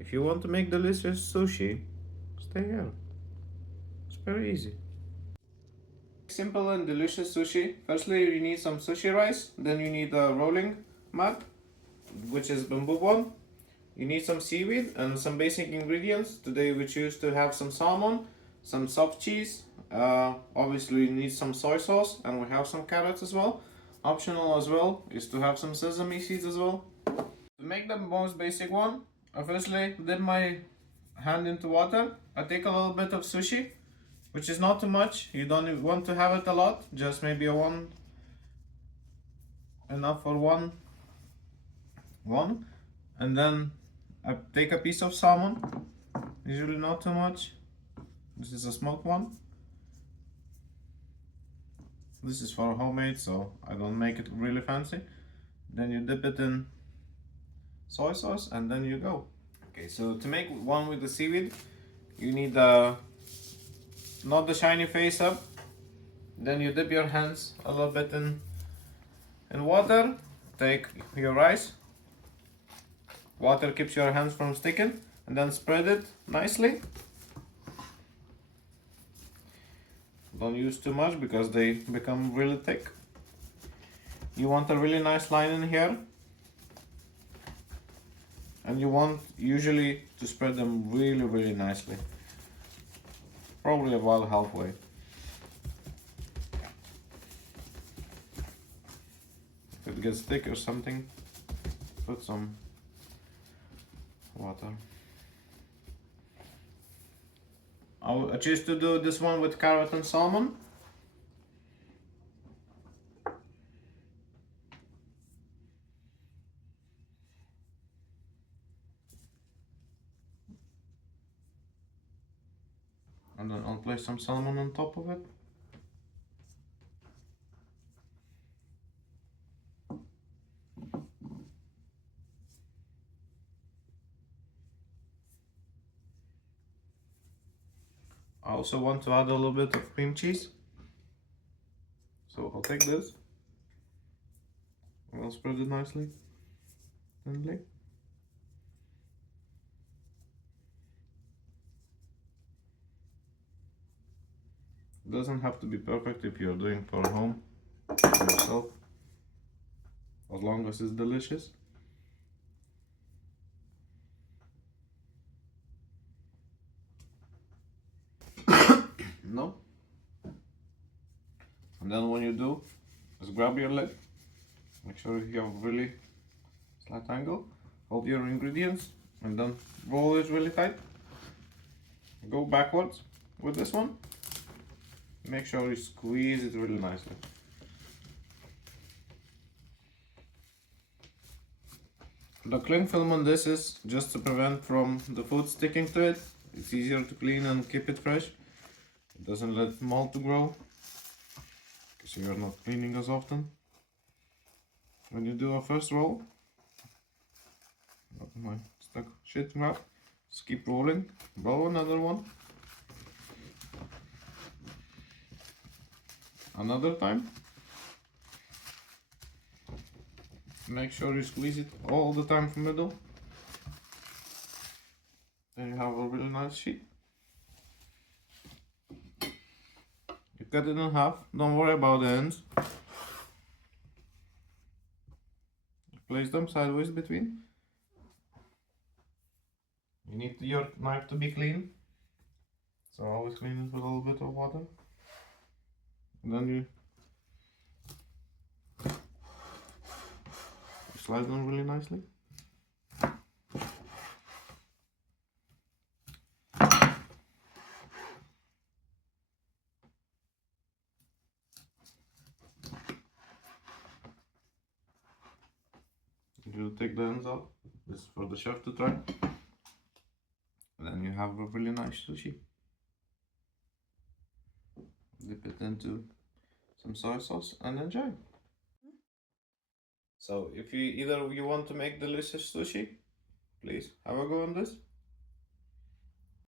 If you want to make delicious sushi, stay here. It's very easy. Simple and delicious sushi. Firstly, you need some sushi rice. Then you need a rolling mat, which is bamboo one. You need some seaweed and some basic ingredients. Today we choose to have some salmon, some soft cheese. Obviously you need some soy sauce, and we have some carrots as well. Optional as well is to have some sesame seeds as well. To make the most basic one, I firstly dip my hand into water. I take a little bit of sushi, which is not too much. You don't want to have it a lot, just maybe a one, enough for one, and then I take a piece of salmon, usually not too much. This is a smoked one. This is for homemade, so I don't make it really fancy. Then you dip it in soy sauce and then you go. Okay, so to make one with the seaweed, you need not the shiny face up. Then you dip your hands a little bit in water. Take your rice. Water keeps your hands from sticking, and then spread it nicely. Don't use too much because they become really thick. You want a really nice line in here, and you want usually to spread them really nicely, probably about halfway. If it gets thick or something, put some water. I choose to do this one with carrot and salmon. And then I'll place some salmon on top of it. I also want to add a little bit of cream cheese. So I'll take this. I'll spread it nicely. Thinly. It doesn't have to be perfect if you're doing for home for yourself, as long as it's delicious. No. And then when you do, just grab your lid. Make sure you have a really slight angle. Hold your ingredients and then roll it really tight. Go backwards with this one. Make sure you squeeze it really nicely. The cling film on this is just to prevent from the food sticking to it. It's easier to clean and keep it fresh. It doesn't let mold to grow because you're not cleaning as often. When you do a first roll, got my stuck shit wrap, just keep rolling, roll another one, another time. Make sure you squeeze it all the time from the middle. Then you have a really nice sheet. You cut it in half, don't worry about the ends. Place them sideways between. You need your knife to be clean, so always clean it with a little bit of water. And then you slice them really nicely. You take the ends out. This is for the chef to try. And then you have a really nice sushi. Dip it into some soy sauce and enjoy. So if you want to make delicious sushi, please have a go on this.